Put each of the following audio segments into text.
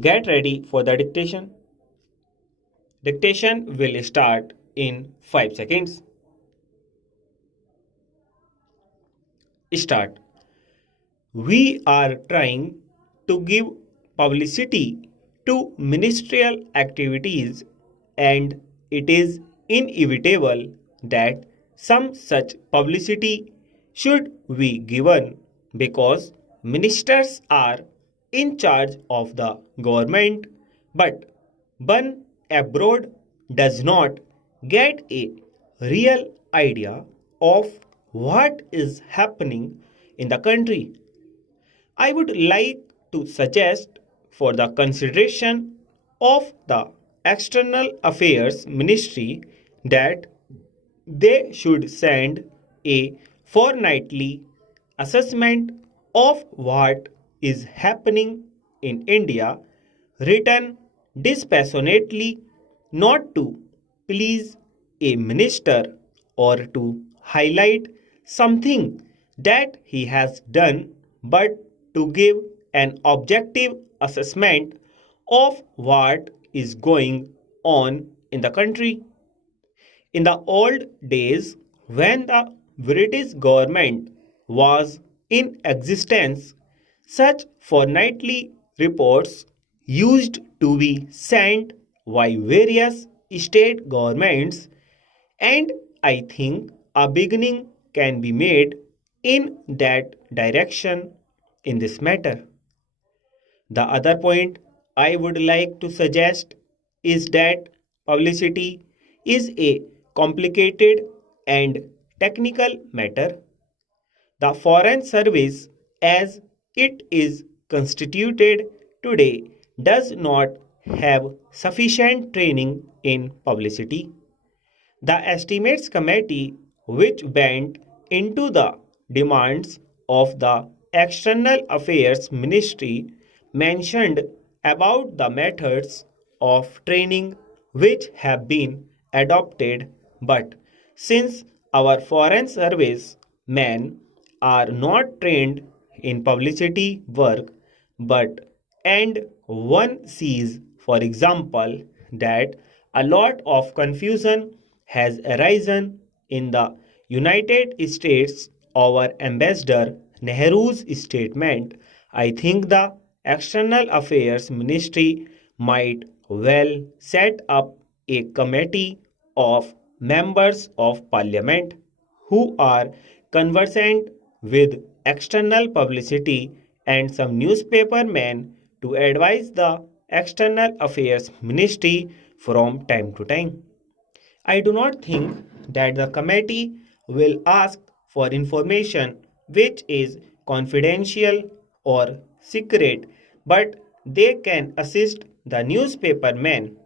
Get ready for the dictation. Dictation will start in 5 seconds. Start. We are trying to give publicity to ministerial activities, and it is inevitable that some such publicity should be given because ministers are in charge of the government, but one abroad does not get a real idea of what is happening in the country. I would like to suggest for the consideration of the External Affairs Ministry that they should send a fortnightly assessment of what is happening in India, written dispassionately, not to please a minister or to highlight something that he has done, but to give an objective assessment of what is going on in the country. In the old days, when the British government was in existence, such fortnightly reports used to be sent by various state governments, and I think a beginning can be made in that direction in this matter. The other point I would like to suggest is that publicity is a complicated and technical matter. The Foreign Service, as it is constituted today, does not have sufficient training in publicity. The Estimates Committee, which went into the demands of the External Affairs Ministry, mentioned about the methods of training which have been adopted, but since our foreign service men are not trained in publicity work, but and one sees, for example, that a lot of confusion has arisen in the United States over Ambassador Nehru's statement. I think the External Affairs Ministry might well set up a committee of members of parliament who are conversant with external publicity and some newspaper men to advise the External Affairs Ministry from time to time. I do not think that the committee will ask for information which is confidential or secret, but they can assist the newspaper men.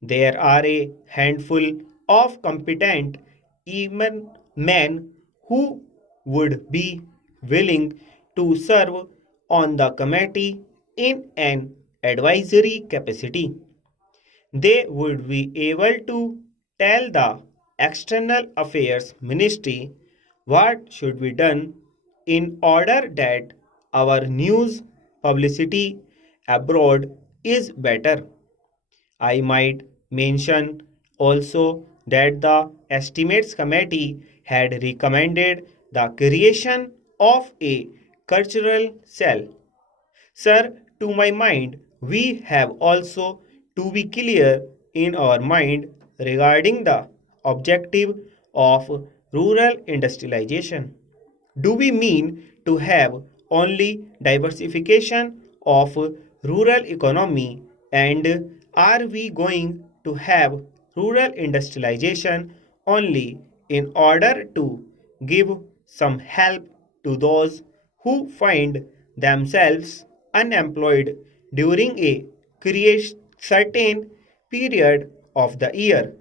There are a handful of competent even men who would be willing to serve on the committee in an advisory capacity. They would be able to tell the External Affairs Ministry what should be done in order that our news publicity abroad is better. I might mention also that the Estimates Committee had recommended the creation of a cultural cell. Sir, to my mind, we have also to be clear in our mind regarding the objective of rural industrialization. Do we mean to have only diversification of rural economy, and are we going to have rural industrialization only in order to give some help to those who find themselves unemployed during a certain period of the year?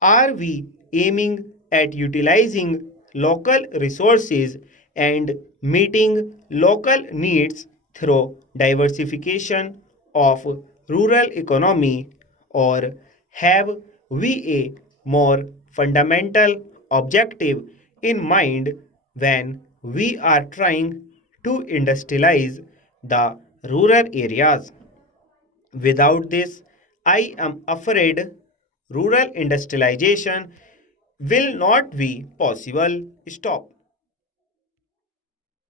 Are we aiming at utilizing local resources and meeting local needs through diversification of rural economy, or have we a more fundamental objective in mind when we are trying to industrialize the rural areas? Without this, I am afraid rural industrialization will not be possible. Stop.